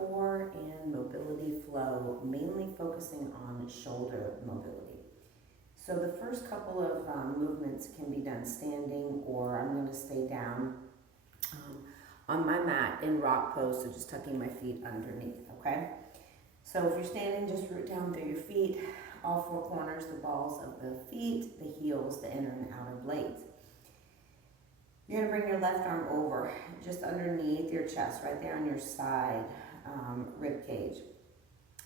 core and mobility flow, mainly focusing on shoulder mobility. So the first couple of movements can be done standing, or I'm going to stay down on my mat in rock pose, so just tucking my feet underneath, okay? So if you're standing, just root down through your feet, all four corners, the balls of the feet, the heels, the inner and outer blades. You're going to bring your left arm over, just underneath your chest, right there on your side, rib cage.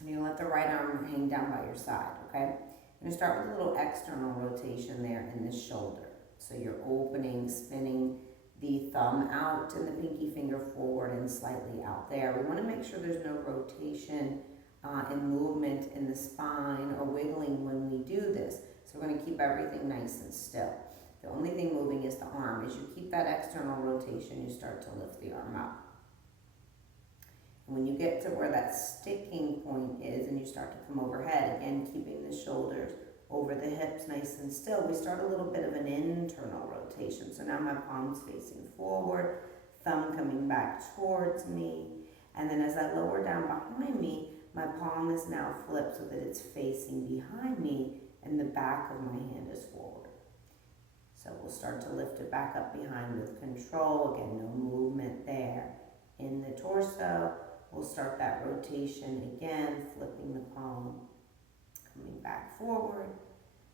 And you're going to let the right arm hang down by your side, okay? You're going to start with a little external rotation there in the shoulder. So you're opening, spinning the thumb out and the pinky finger forward and slightly out there. We want to make sure there's no rotation and movement in the spine or wiggling when we do this. So we're going to keep everything nice and still. The only thing moving is the arm. As you keep that external rotation, you start to lift the arm up. And when you get to where that sticking point is and you start to come overhead, again, keeping the shoulders over the hips nice and still, we start a little bit of an internal rotation. So now my palm's facing forward, thumb coming back towards me. And then as I lower down behind me, my palm is now flipped so that it's facing behind me and the back of my hand is forward. So we'll start to lift it back up behind with control. Again, no movement there. In the torso, we'll start that rotation again, flipping the palm, coming back forward.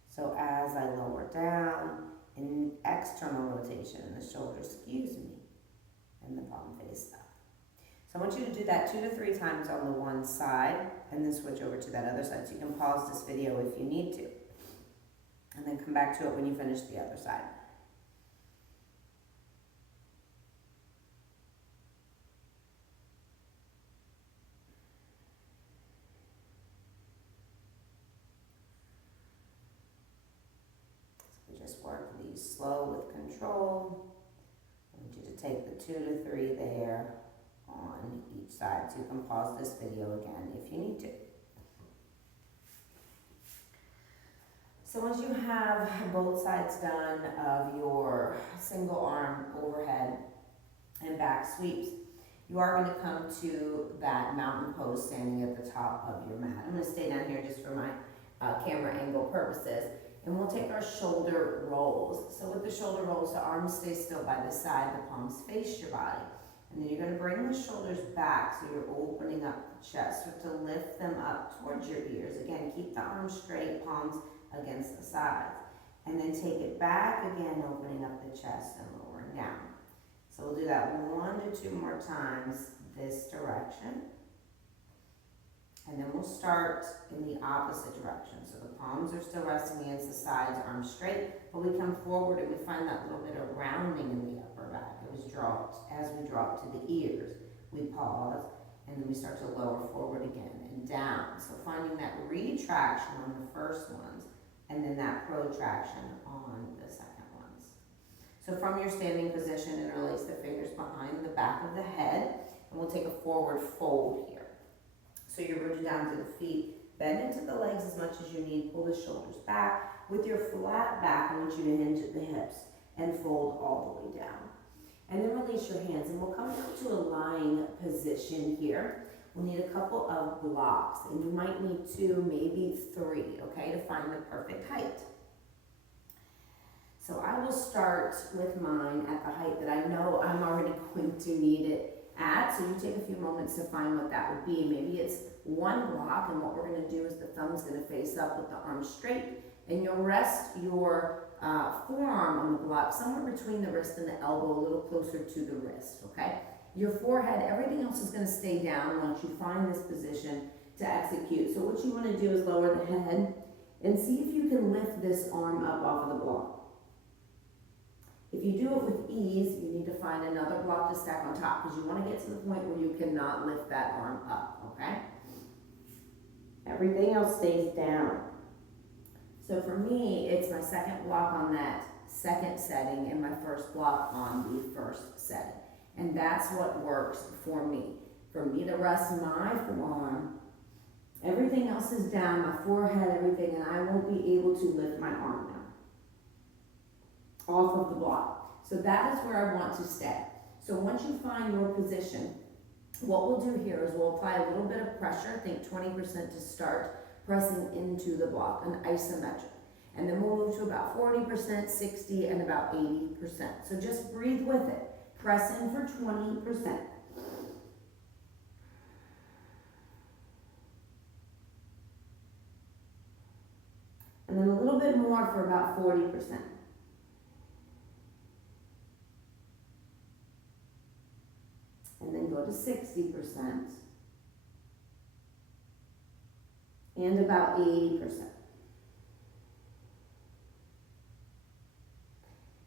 So as I lower down, an external rotation in the shoulder, excuse me, and the palm face up. So I want you to do that 2 to 3 times on the one side, and then switch over to that other side. So you can pause this video if you need to, and then come back to it when you finish the other side. So we just work these slow with control. I want you to take the 2 to 3 there on each side. So you can pause this video again if you need to. So once you have both sides done of your single arm overhead and back sweeps, you are going to come to that mountain pose standing at the top of your mat. I'm going to stay down here just for my camera angle purposes. And we'll take our shoulder rolls. So with the shoulder rolls, the arms stay still by the side, the palms face your body. And then you're going to bring the shoulders back so you're opening up the chest. Start to lift them up towards your ears. Again, keep the arms straight, palms against the sides. And then take it back again, opening up the chest and lowering down. So we'll do that 1 to 2 more times this direction. And then we'll start in the opposite direction. So the palms are still resting against the sides, arms straight, but we come forward and we find that little bit of rounding in the upper back. It was dropped. As we drop to the ears, we pause, and then we start to lower forward again and down. So finding that retraction on the first ones, and then that protraction on the second ones. So from your standing position, interlace the fingers behind the back of the head, and we'll take a forward fold here. So you're rooted down to the feet, bend into the legs as much as you need, pull the shoulders back. With your flat back, I want you to hinge at the hips and fold all the way down. And then release your hands, and we'll come down to a lying position here. We'll need a couple of blocks, and you might need 2, maybe 3, okay, to find the perfect height. So I will start with mine at the height that I know I'm already going to need it at. So you take a few moments to find what that would be. Maybe it's 1 block, and what we're going to do is the thumb's going to face up with the arm straight, and you'll rest your forearm on the block somewhere between the wrist and the elbow, a little closer to the wrist, okay? Your forehead, everything else is going to stay down once you find this position to execute. So what you want to do is lower the head and see if you can lift this arm up off of the block. If you do it with ease, you need to find another block to stack on top because you want to get to the point where you cannot lift that arm up, okay? Everything else stays down. So for me, it's my second block on that second setting and my first block on the first setting. And that's what works for me. For me to rest my forearm, everything else is down, my forehead, everything, and I won't be able to lift my arm now off of the block. So that is where I want to stay. So once you find your position, What we'll do here is we'll apply a little bit of pressure, think 20% to start, pressing into the block, an isometric. And then we'll move to about 40%, 60, and about 80%. So just breathe with it. Press in for 20%. And then a little bit more for about 40%. And then go to 60%. And about 80%.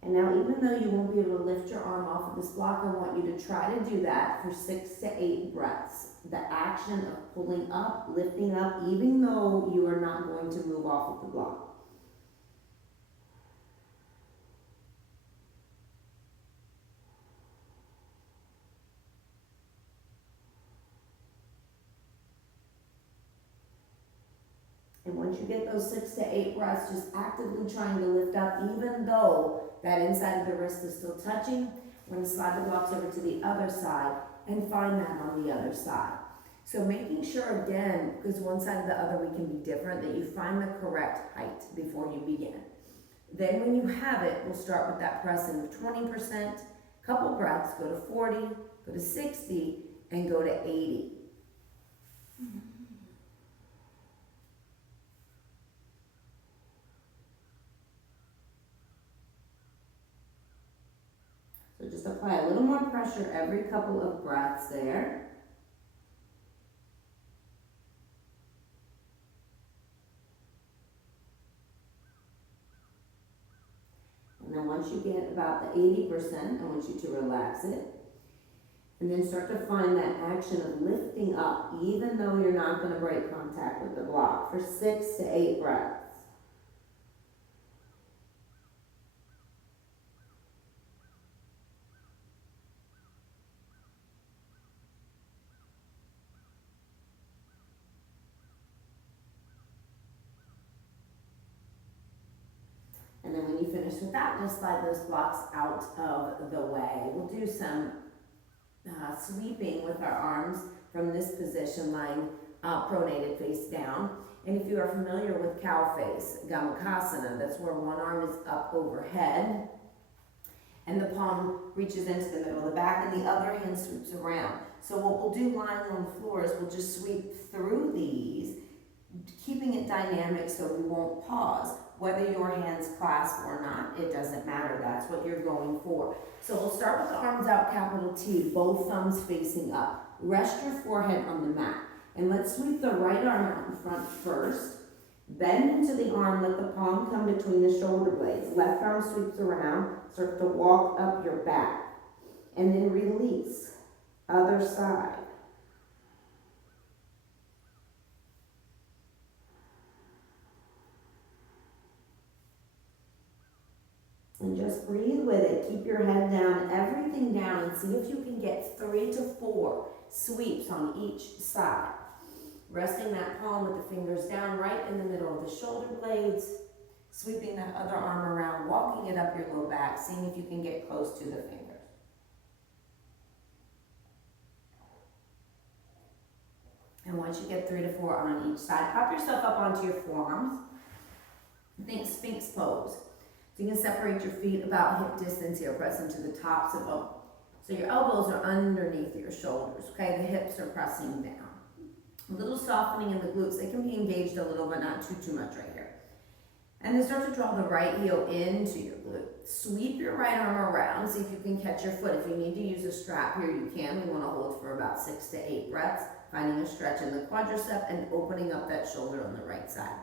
And now, even though you won't be able to lift your arm off of this block, I want you to try to do that for 6 to 8 breaths. The action of pulling up, lifting up, even though you are not going to move off of the block. And once you get those 6 to 8 breaths, just actively trying to lift up, even though that inside of the wrist is still touching. We're going to slide the blocks over to the other side and find that on the other side. So making sure, again, because one side or the other we can be different, that you find the correct height before you begin. Then when you have it, we'll start with that pressing of 20%, couple breaths, go to 40, go to 60, and go to 80. So just apply a little more pressure every couple of breaths there. And then once you get about the 80%, I want you to relax it. And then start to find that action of lifting up, even though you're not going to break contact with the block, for 6 to 8 breaths. And then when you finish with that, just slide those blocks out of the way. We'll do some sweeping with our arms from this position, lying pronated face down. And if you are familiar with cow face, Gomukhasana, that's where one arm is up overhead and the palm reaches into the middle of the back and the other hand sweeps around. So what we'll do lying on the floor is we'll just sweep through these, keeping it dynamic so we won't pause. Whether your hands clasp or not, it doesn't matter. That's what you're going for. So we'll start with the arms out, capital T, both thumbs facing up. Rest your forehead on the mat. And let's sweep the right arm out in front first. Bend into the arm, let the palm come between the shoulder blades. Left arm sweeps around, start to walk up your back. And then release. Other side. And just breathe with it. Keep your head down, everything down, and see if you can get 3 to 4 sweeps on each side. Resting that palm with the fingers down right in the middle of the shoulder blades. Sweeping that other arm around, walking it up your low back, seeing if you can get close to the fingers. And once you get 3 to 4 on each side, prop yourself up onto your forearms. Think Sphinx pose. So you can separate your feet about hip distance here, press into the tops of them. So your elbows are underneath your shoulders, okay? The hips are pressing down. A little softening in the glutes. They can be engaged a little, but not too much right here. And then start to draw the right heel into your glute. Sweep your right arm around. See if you can catch your foot. If you need to use a strap here, you can. We want to hold for about 6 to 8 breaths, finding a stretch in the quadricep and opening up that shoulder on the right side.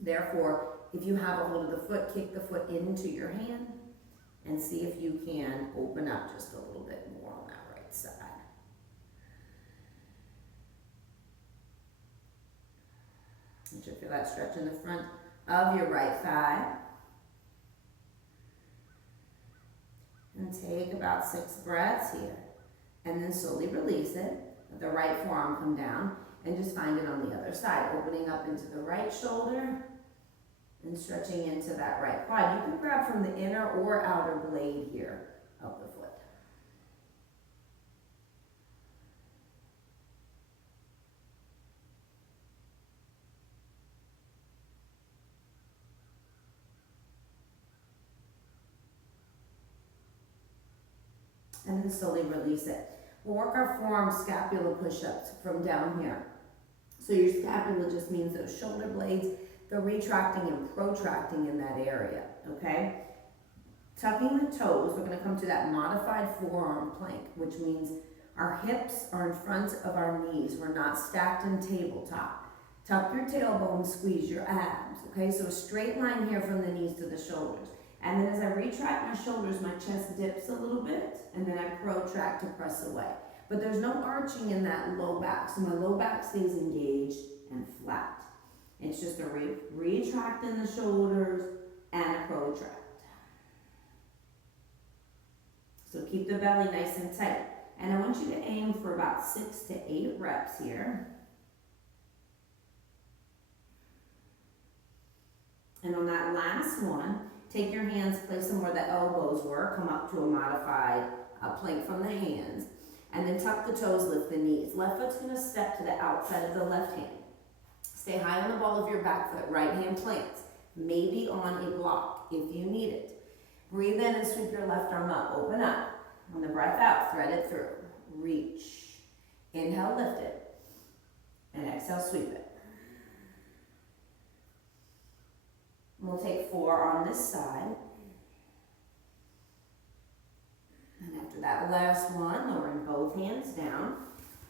Therefore, if you have a hold of the foot, kick the foot into your hand and see if you can open up just a little bit more on that right side. You should feel that stretch in the front of your right thigh. And take about 6 breaths here. And then slowly release it. Let the right forearm come down and just find it on the other side. Opening up into the right shoulder and stretching into that right quad. You can grab from the inner or outer blade here of the foot. and then slowly release it. We'll work our forearm scapular push-ups from down here. So your scapula just means those shoulder blades, they're retracting and protracting in that area, okay? Tucking the toes, we're gonna come to that modified forearm plank, which means our hips are in front of our knees. We're not stacked in tabletop. Tuck your tailbone, squeeze your abs, okay? So a straight line here from the knees to the shoulders. And then as I retract my shoulders, my chest dips a little bit, and then I protract to press away. But there's no arching in that low back, so my low back stays engaged and flat. It's just a retract in the shoulders and a protract. So keep the belly nice and tight. And I want you to aim for about 6 to 8 reps here. And on that last one, take your hands, place them where the elbows were, come up to a modified plank from the hands, and then tuck the toes, lift the knees. Left foot's gonna step to the outside of the left hand. Stay high on the ball of your back foot, right hand plants, maybe on a block if you need it. Breathe in and sweep your left arm up, open up. On the breath out, thread it through, reach. Inhale, lift it, and exhale, sweep it. We'll take 4 on this side. And after that last one, lowering both hands down,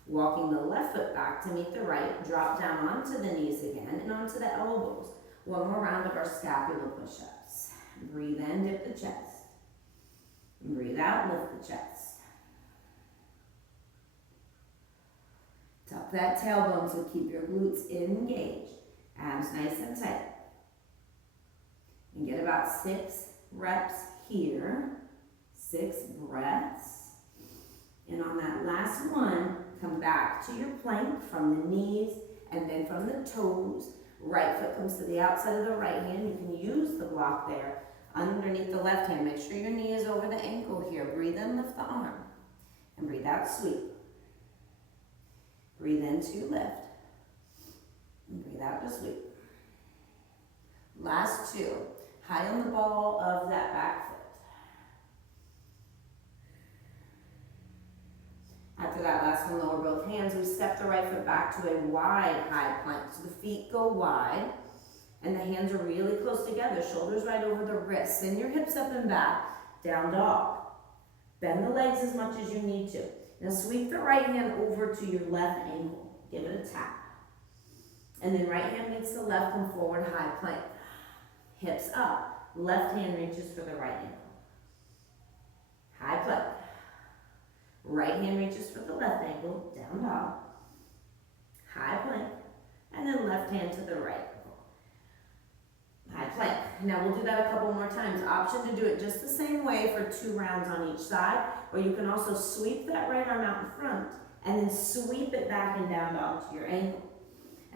walking the left foot back to meet the right, drop down onto the knees again and onto the elbows. One more round of our scapular push-ups. Breathe in, dip the chest. Breathe out, lift the chest. Tuck that tailbone so keep your glutes engaged. Abs nice and tight. And get about 6 reps here. 6 breaths. And on that last one, come back to your plank from the knees and then from the toes. Right foot comes to the outside of the right hand. You can use the block there underneath the left hand. Make sure your knee is over the ankle here. Breathe in, lift the arm. And breathe out, sweep. Breathe in to lift. And breathe out to sweep. Last 2. High on the ball of that back foot. After that last one, lower both hands. We step the right foot back to a wide high plank. So the feet go wide and the hands are really close together. Shoulders right over the wrists. Send your hips up and back. Down dog. Bend the legs as much as you need to. Now sweep the right hand over to your left ankle. Give it a tap. And then right hand meets the left, come forward, high plank. Hips up. Left hand reaches for the right ankle. High plank. Right hand reaches for the left ankle, down dog. High plank. And then left hand to the right ankle. High plank. Now we'll do that a couple more times. Option to do it just the same way for 2 rounds on each side, or you can also sweep that right arm out in front and then sweep it back and down dog to your ankle.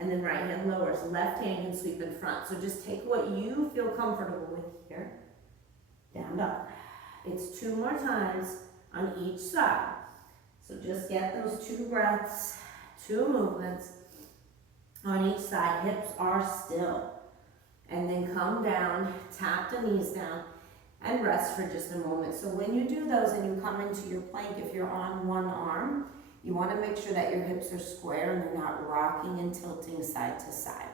And then right hand lowers, left hand can sweep in front. So just take what you feel comfortable with here. Down dog. It's 2 more times on each side. So just get those 2 breaths, 2 movements on each side. Hips are still. And then come down, tap the knees down, and rest for just a moment. So when you do those and you come into your plank, if you're on one arm, you want to make sure that your hips are square and they're not rocking and tilting side to side.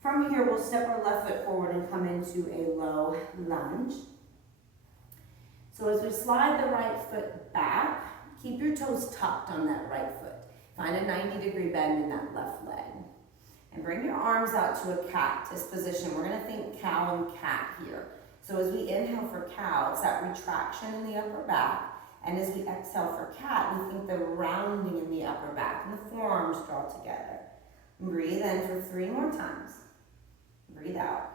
From here, we'll step our left foot forward and come into a low lunge. So as we slide the right foot back, keep your toes tucked on that right foot. Find a 90-degree bend in that left leg. And bring your arms out to a cactus position. We're going to think cow and cat here. So as we inhale for cow, it's that retraction in the upper back. And as we exhale for cat, we think the rounding in the upper back and the forearms draw together. Breathe in for 3 more times. Breathe out.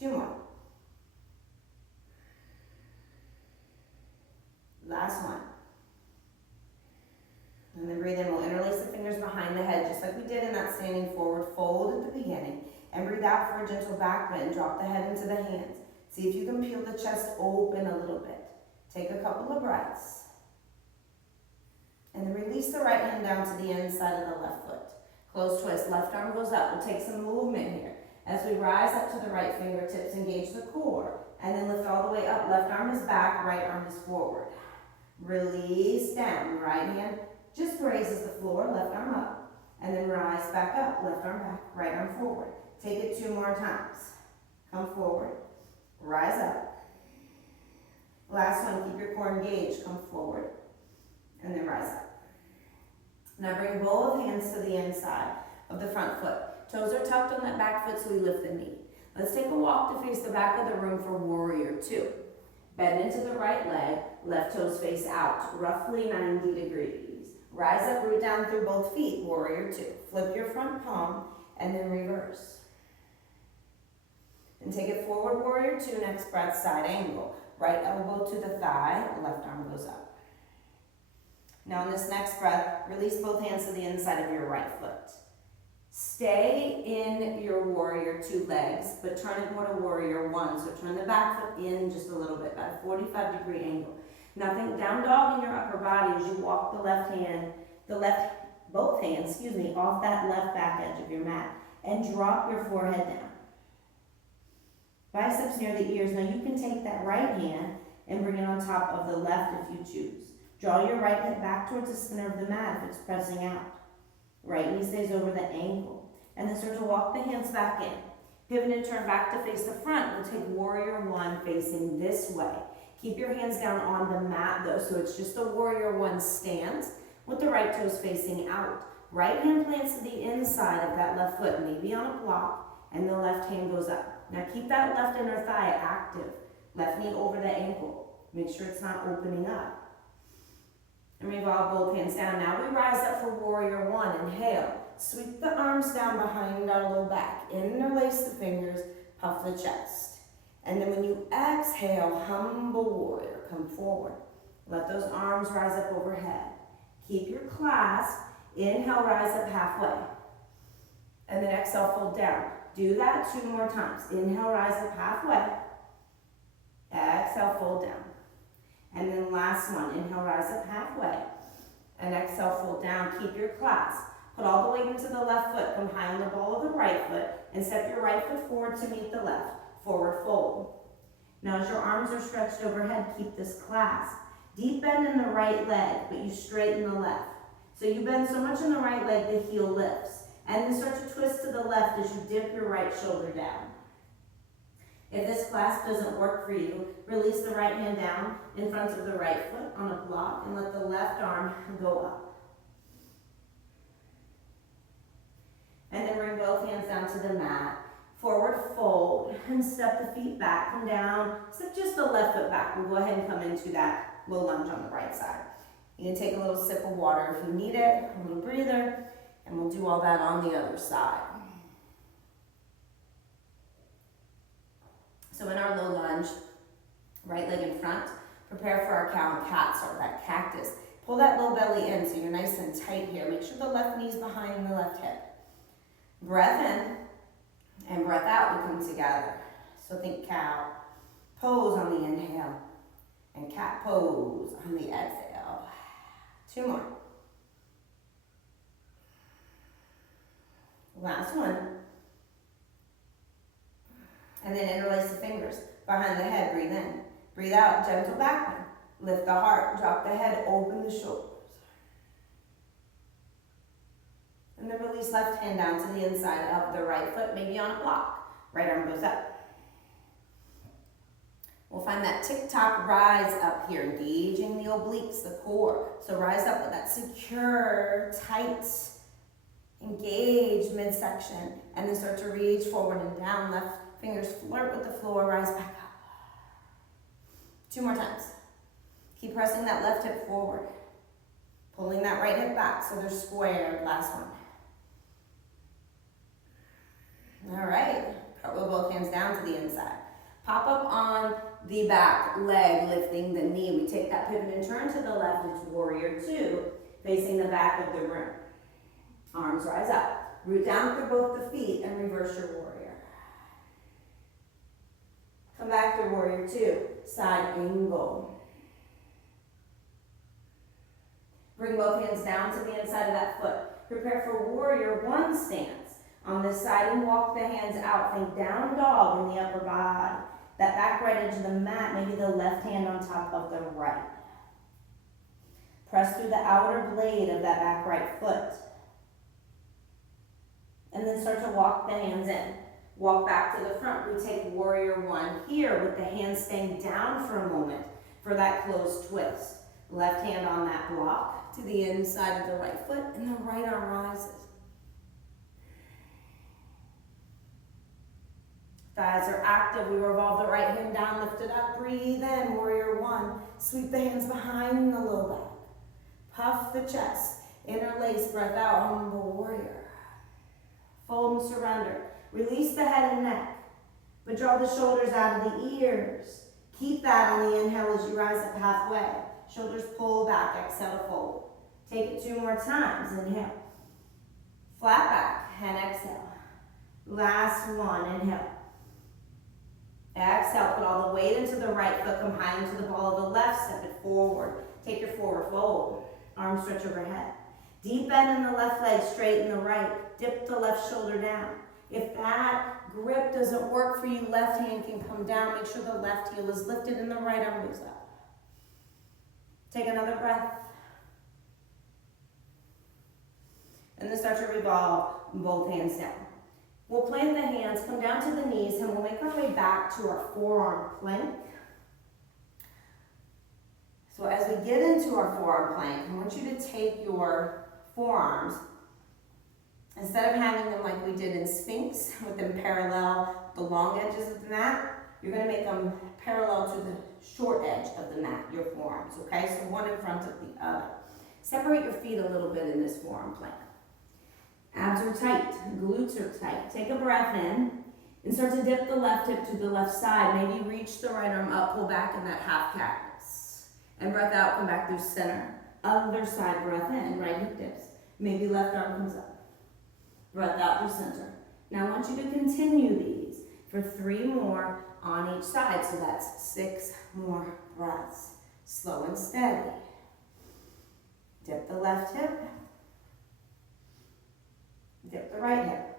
2 more. Last one. And then breathe in. We'll interlace the fingers behind the head, just like we did in that standing forward fold at the beginning. And breathe out for a gentle back bend. Drop the head into the hands. See if you can peel the chest open a little bit. Take a couple of breaths. And then release the right hand down to the inside of the left foot. Close twist. Left arm goes up. We'll take some movement here. As we rise up to the right fingertips, engage the core. And then lift all the way up up, left arm is back, right arm is forward. Release down, right hand just grazes the floor, left arm up, and then rise back up, left arm back, right arm forward. Take it 2 more times. Come forward, rise up. Last one, keep your core engaged, come forward, and then rise up. Now bring both hands to the inside of the front foot. Toes are tucked on that back foot, so we lift the knee. Let's take a walk to face the back of the room for warrior 2. Bend into the right leg, left toes face out, roughly 90 degrees. Rise up, root down through both feet, warrior 2. Flip your front palm, and then reverse. And take it forward, warrior 2, next breath, side angle. Right elbow to the thigh, left arm goes up. Now in this next breath, release both hands to the inside of your right foot. Stay in your warrior 2 legs, but turn it more to warrior 1. So turn the back foot in just a little bit, about a 45-degree angle. Now think down dog in your upper body as you walk both hands, off that left back edge of your mat and drop your forehead down. Biceps near the ears. Now you can take that right hand and bring it on top of the left if you choose. Draw your right hip back towards the center of the mat if it's pressing out. Right knee stays over the ankle. And then start to walk the hands back in. Pivot and turn back to face the front. We'll take warrior 1 facing this way. Keep your hands down on the mat though, so it's just a warrior 1 stance with the right toes facing out. Right hand plants to the inside of that left foot, maybe on a block, and the left hand goes up. Now keep that left inner thigh active. Left knee over the ankle. Make sure it's not opening up. And revolve both hands down. Now we rise up for warrior 1. Inhale. Sweep the arms down behind our low back. Interlace the fingers. Puff the chest. And then when you exhale, humble warrior. Come forward. Let those arms rise up overhead. Keep your clasp. Inhale, rise up halfway. And then exhale, fold down. Do that 2 more times. Inhale, rise up halfway. Exhale, fold down. And then last one, inhale, rise up halfway. And exhale, fold down. Keep your clasp. Put all the weight into the left foot. Come high on the ball of the right foot. And step your right foot forward to meet the left. Forward fold. Now as your arms are stretched overhead, keep this clasp. Deep bend in the right leg, but you straighten the left. So you bend so much in the right leg, the heel lifts. And then start to twist to the left as you dip your right shoulder down. If this clasp doesn't work for you, release the right hand down in front of the right foot on a block and let the left arm go up. And then bring both hands down to the mat. Forward fold and step the feet back, come down, step just the left foot back. We'll go ahead and come into that low lunge on the right side. You can take a little sip of water if you need it, a little breather, and we'll do all that on the other side. So in our low lunge, right leg in front, prepare for our cow and cat, start with that cactus. Pull that low belly in so you're nice and tight here. Make sure the left knee's behind the left hip. Breath in and breath out, we come together. So think cow, pose on the inhale, and cat pose on the exhale. 2 more. Last one. And then interlace the fingers behind the head. Breathe in. Breathe out. Gentle back bend. Lift the heart. Drop the head. Open the shoulders. And then release left hand down to the inside of the right foot, maybe on a block. Right arm goes up. We'll find that tick-tock rise up here, engaging the obliques, the core. So rise up with that secure, tight, engaged midsection. And then start to reach forward and down. Left fingers flirt with the floor, rise back up. 2 more times. Keep pressing that left hip forward. Pulling that right hip back so they're squared. Last one. All right. Cartwheel both hands down to the inside. Pop up on the back leg, lifting the knee. We take that pivot and turn to the left. It's warrior 2, facing the back of the room. Arms rise up. Root down through both the feet and reverse your warrior. Come back to warrior 2, side angle. Bring both hands down to the inside of that foot. Prepare for warrior 1 stance. On this side and walk the hands out. Think down dog in the upper body. that back right edge of the mat, maybe the left hand on top of the right. Press through the outer blade of that back right foot. And then start to walk the hands in. Walk back to the front. We take warrior one here with the hands staying down for a moment for that closed twist. Left hand on that block to the inside of the right foot, and the right arm rises. Thighs are active. We revolve the right hand down, lift it up, breathe in, warrior one. Sweep the hands behind the low back. Puff the chest, interlace, breath out, humble warrior. Fold and surrender. Release the head and neck, but draw the shoulders out of the ears. Keep that on the inhale as you rise up halfway. Shoulders pull back, exhale to fold. Take it 2 more times, inhale. Flat back and exhale. Last one, inhale. Exhale, put all the weight into the right foot, come high into the ball of the left, step it forward. Take your forward fold. Arms stretch overhead. Deep bend in the left leg, straighten the right. Dip the left shoulder down. If that grip doesn't work for you, left hand can come down. Make sure the left heel is lifted and the right arm moves up. Take another breath. And then start to revolve both hands down. We'll plant the hands, come down to the knees, and we'll make our way back to our forearm plank. So as we get into our forearm plank, I want you to take your forearms, instead of having them like we did in Sphinx, with them parallel the long edges of the mat, you're going to make them parallel to the short edge of the mat, your forearms, okay? So one in front of the other. Separate your feet a little bit in this forearm plank. Abs are tight, glutes are tight. Take a breath in and start to dip the left hip to the left side. Maybe reach the right arm up, pull back in that half cactus. And breath out, come back through center. Other side, breath in, right hip dips. Maybe left arm comes up. Breath out through center. Now I want you to continue these for 3 more on each side. So that's 6 more breaths. Slow and steady. Dip the left hip. Dip the right hip.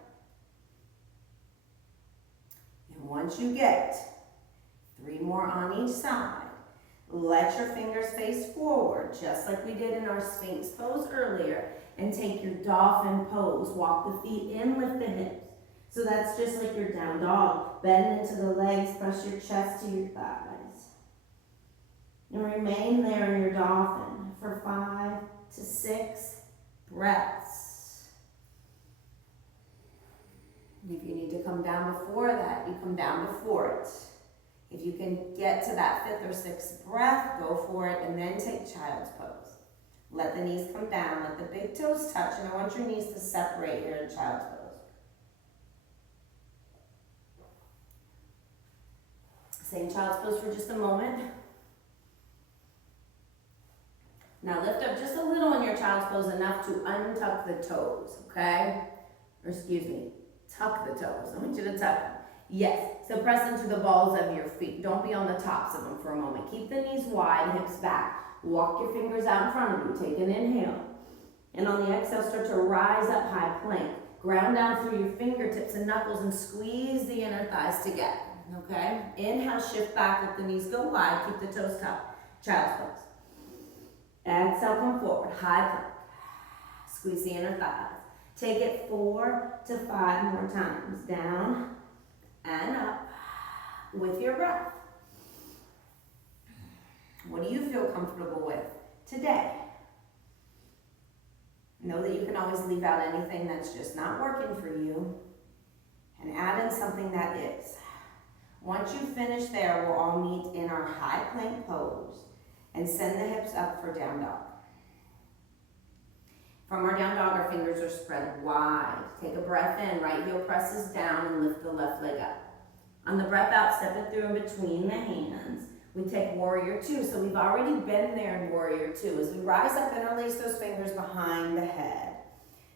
And once you get 3 more on each side, let your fingers face forward, just like we did in our Sphinx pose earlier, and take your dolphin pose. Walk the feet in, lift the hips. So that's just like your down dog. Bend into the legs, press your chest to your thighs. And remain there in your dolphin for 5 to 6 breaths. If you need to come down before that, you come down before it. If you can get to that 5th or 6th breath, go for it, and then take child's pose. Let the knees come down, let the big toes touch, and I want your knees to separate here in child's pose. Stay in child's pose for just a moment. Now lift up just a little in your child's pose, enough to untuck the toes, okay? Or excuse me, tuck the toes. I want you to tuck them. Yes, so press into the balls of your feet. Don't be on the tops of them for a moment. Keep the knees wide, hips back. Walk your fingers out in front of you. Take an inhale. And on the exhale, start to rise up high plank. Ground down through your fingertips and knuckles and squeeze the inner thighs together, okay? Inhale, shift back, let the knees go wide. Keep the toes tucked. Child's pose. Exhale, come forward, high plank. Squeeze the inner thighs. Take it 4 to 5 more times. Down and up with your breath. What do you feel comfortable with today? Know that you can always leave out anything that's just not working for you and add in something that is. Once you finish there, we'll all meet in our high plank pose and send the hips up for down dog. From our down dog, our fingers are spread wide. Take a breath in, right heel presses down and lift the left leg up. On the breath out, step it through in between the hands. We take warrior 2, so we've already been there in warrior 2. As we rise up, interlace those fingers behind the head.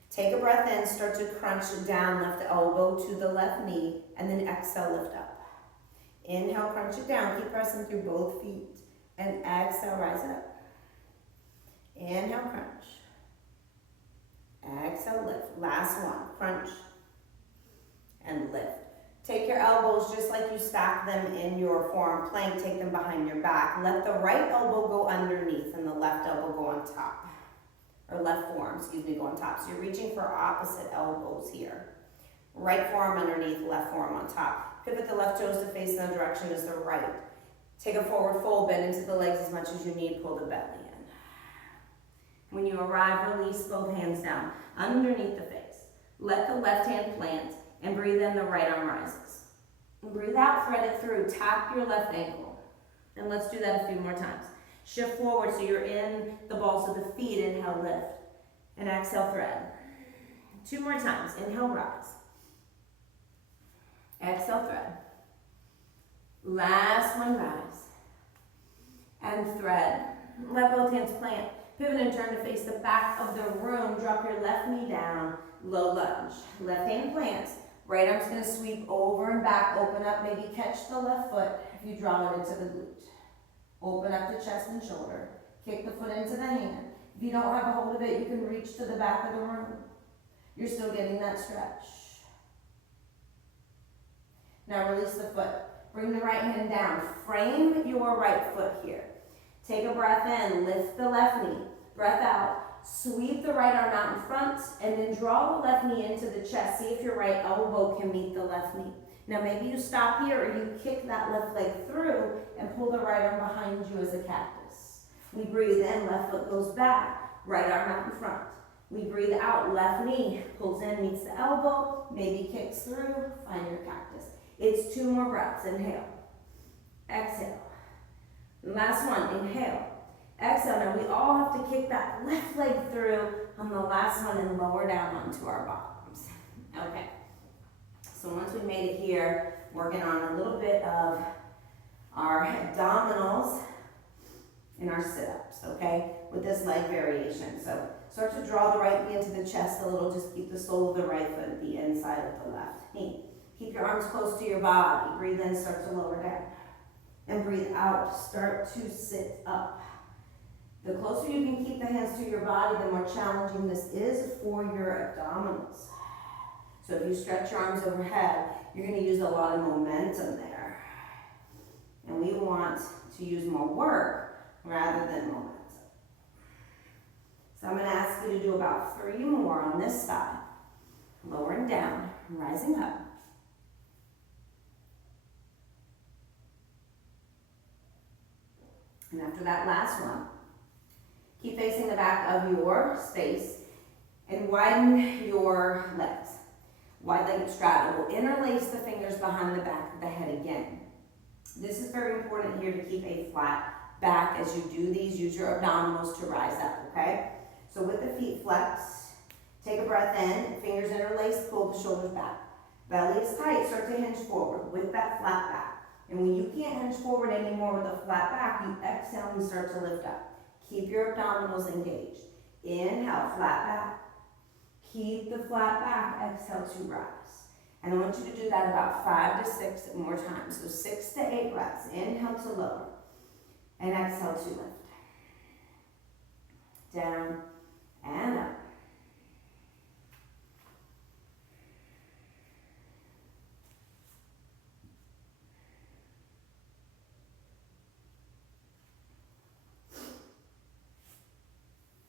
Take a breath in, start to crunch it down, left elbow to the left knee, and then exhale, lift up. Inhale, crunch it down, keep pressing through both feet, and exhale, rise up. Inhale, crunch. Exhale, lift. Last one, crunch and lift. Take your elbows just like you stack them in your forearm plank, take them behind your back. Let the right elbow go underneath and the left elbow go on top. Or left forearm, excuse me, go on top. So you're reaching for opposite elbows here. Right forearm underneath, left forearm on top. Pivot the left toes to face in the direction as the right. Take a forward fold, bend into the legs as much as you need, pull the belly in. When you arrive, release both hands down underneath the face. Let the left hand plant and breathe in, the right arm rises. And breathe out, thread it through, tap your left ankle. And let's do that a few more times. Shift forward so you're in the balls of the feet, inhale, lift. And exhale, thread. 2 more times, inhale, rise. Exhale, thread. Last one, rise. And thread. Let both hands plant. Pivot and turn to face the back of the room. Drop your left knee down, low lunge. Left hand plants. Right arm's gonna sweep over and back, open up, maybe catch the left foot if you draw it into the glute. Open up the chest and shoulder. Kick the foot into the hand. If you don't have a hold of it, you can reach to the back of the room. You're still getting that stretch. Now release the foot. Bring the right hand down. Frame your right foot here. Take a breath in, lift the left knee. Breath out. Sweep the right arm out in front and then draw the left knee into the chest. See if your right elbow can meet the left knee. Now maybe you stop here or you kick that left leg through and pull the right arm behind you as a cactus. We breathe in, left foot goes back, right arm out in front. We breathe out, left knee pulls in, meets the elbow, maybe kicks through, find your cactus. It's 2 more breaths. Inhale, exhale. Last one, inhale, exhale. Now we all have to kick that left leg through on the last one and lower down onto our bottoms. Okay. So once we made it here, working on a little bit of our abdominals and our sit-ups, okay, with this leg variation. So start to draw the right knee into the chest a little, just keep the sole of the right foot at the inside of the left knee. Keep your arms close to your body. Breathe in, start to lower down. And breathe out, start to sit up. The closer you can keep the hands to your body, the more challenging this is for your abdominals. So if you stretch your arms overhead, you're going to use a lot of momentum there. And we want to use more work rather than momentum. So I'm going to ask you to do about 3 more on this side. Lowering down, rising up. And after that last one, keep facing the back of your space and widen your legs. Wide-legged straddle. We'll interlace the fingers behind the back of the head again. This is very important here to keep a flat back as you do these. Use your abdominals to rise up, okay? So with the feet flexed, take a breath in, fingers interlaced, pull the shoulders back. Belly is tight, start to hinge forward with that flat back. And when you can't hinge forward anymore with a flat back, you exhale and start to lift up. Keep your abdominals engaged. Inhale, flat back. Keep the flat back, exhale to rise. And I want you to do that about 5 to 6 more times. So 6 to 8 breaths. Inhale to lower. And exhale to lift. Down and up.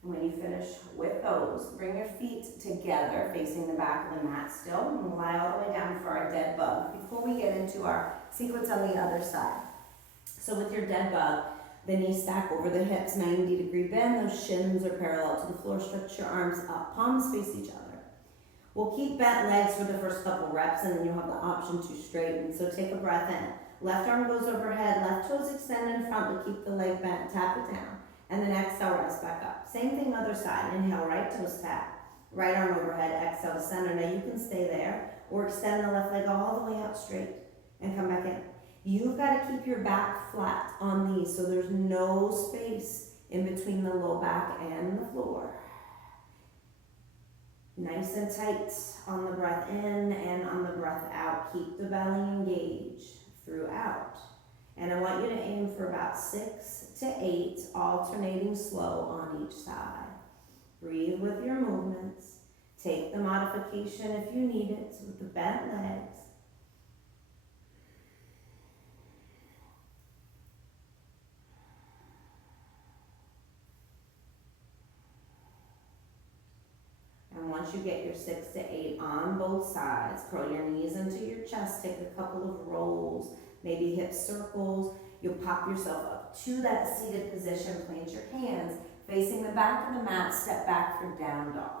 When you finish with those, bring your feet together, facing the back of the mat still, and we'll lie all the way down for our dead bug before we get into our sequence on the other side. So with your dead bug, the knees stack over the hips, 90-degree bend, those shins are parallel to the floor, stretch your arms up, palms face each other. We'll keep bent legs for the first couple reps, and then you'll have the option to straighten. So take a breath in. Left arm goes overhead, left toes extend in front to keep the leg bent, tap it down. And then exhale, rise back up. Same thing other side. Inhale, right toes tap. Right arm overhead, exhale to center. Now you can stay there or extend the left leg all the way out straight and come back in. You've got to keep your back flat on these so there's no space in between the low back and the floor. Nice and tight on the breath in and on the breath out. Keep the belly engaged throughout. And I want you to aim for about 6 to 8, alternating slow on each side. Breathe with your movements. Take the modification if you need it with the bent legs. once you get your 6 to 8 on both sides, curl your knees into your chest, take a couple of rolls, maybe hip circles. You'll pop yourself up to that seated position, plant your hands facing the back of the mat, step back for down dog.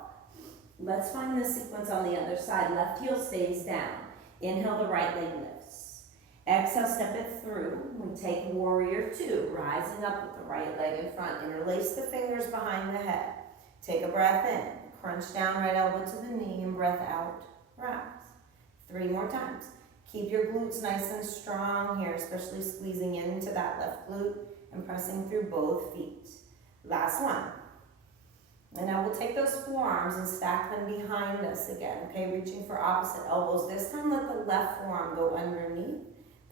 Let's find this sequence on the other side. Left heel stays down. Inhale, the right leg lifts. Exhale, step it through. We take warrior two, rising up with the right leg in front. Interlace the fingers behind the head. Take a breath in. Crunch down, right elbow to the knee, and breath out, rise. 3 more times. Keep your glutes nice and strong here, especially squeezing into that left glute and pressing through both feet. Last one. And now we'll take those forearms and stack them behind us again, okay? Reaching for opposite elbows. This time, let the left forearm go underneath.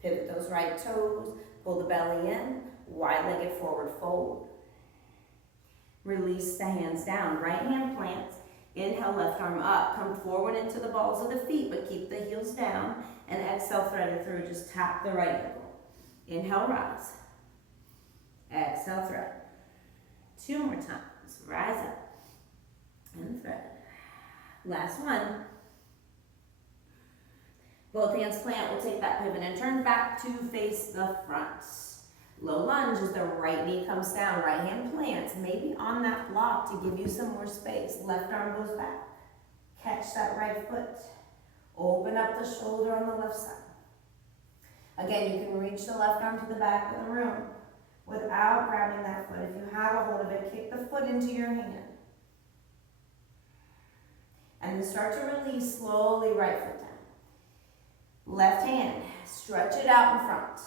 Pivot those right toes. Pull the belly in. Wide-legged forward fold. Release the hands down. Right hand plants. Inhale, left arm up. Come forward into the balls of the feet, but keep the heels down. And exhale, thread it through. Just tap the right ankle. Inhale, rise. Exhale, thread. 2 more times. Rise up. And thread. Last one. Both hands plant. We'll take that pivot and turn back to face the front. Low lunge as the right knee comes down. Right hand plants. Maybe on that block to give you some more space. Left arm goes back. Catch that right foot. Open up the shoulder on the left side. Again, you can reach the left arm to the back of the room without grabbing that foot. If you have a hold of it, kick the foot into your hand. And then start to release slowly, right foot down. Left hand, stretch it out in front.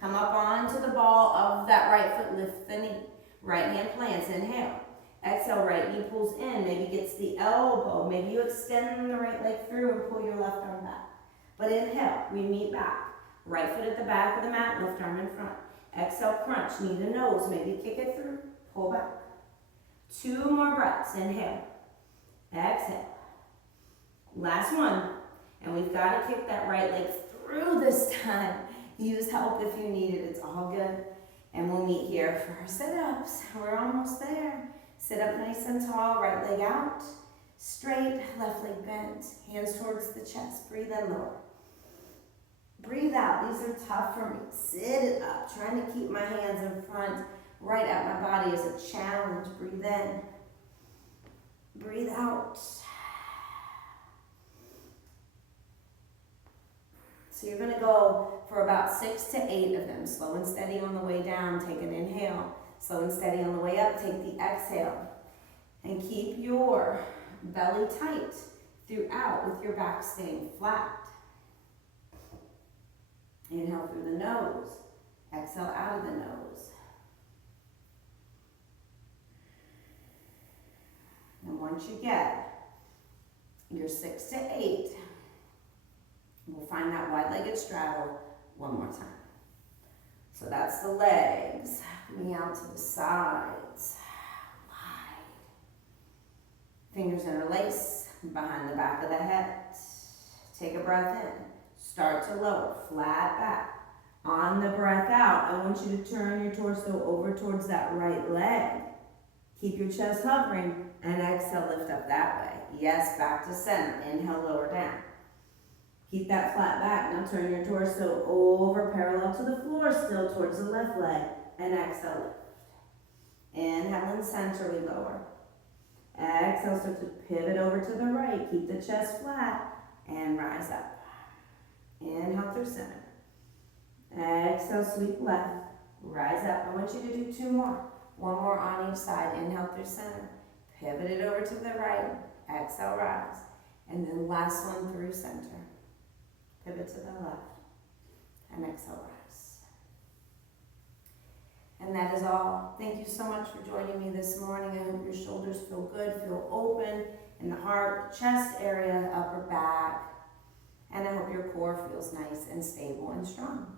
Come up onto the ball of that right foot, lift the knee. Right hand plants, inhale. Exhale, right knee pulls in, maybe gets the elbow. Maybe you extend the right leg through and pull your left arm back. But inhale, we meet back. Right foot at the back of the mat, left arm in front. Exhale, crunch, knee to nose, maybe kick it through, pull back. 2 more breaths, inhale. Exhale. Last one. And we've got to kick that right leg through this time. Use help if you need it, it's all good. And we'll meet here for our sit-ups. We're almost there. Sit up nice and tall, right leg out. Straight, left leg bent. Hands towards the chest, breathe in lower. Breathe out, these are tough for me. Sit it up, trying to keep my hands in front. Right at my body is a challenge. Breathe in. Breathe out. So you're gonna go for about 6 to 8 of them. Slow and steady on the way down, take an inhale. Slow and steady on the way up, take the exhale. And keep your belly tight throughout with your back staying flat. Inhale through the nose. Exhale out of the nose. And once you get your 6 to 8, we'll find that wide-legged straddle one more time. So that's the legs. Coming out to the sides. Wide. Fingers interlace behind the back of the head. Take a breath in. Start to lower. Flat back. On the breath out, I want you to turn your torso over towards that right leg. Keep your chest hovering and exhale, lift up that way. Yes, back to center. Inhale, lower down. Keep that flat back. Now turn your torso over parallel to the floor, still towards the left leg, and exhale, lift. Inhale and center, we lower. Exhale, start to pivot over to the right. Keep the chest flat and rise up. Inhale through center. Exhale, sweep left. Rise up. I want you to do 2 more. 1 more on each side. Inhale through center. Pivot it over to the right. Exhale, rise. And then last one through center. Pivot to the left, and exhale, rise. And that is all. Thank you so much for joining me this morning. I hope your shoulders feel good, feel open in the heart, chest area, upper back. And I hope your core feels nice and stable and strong.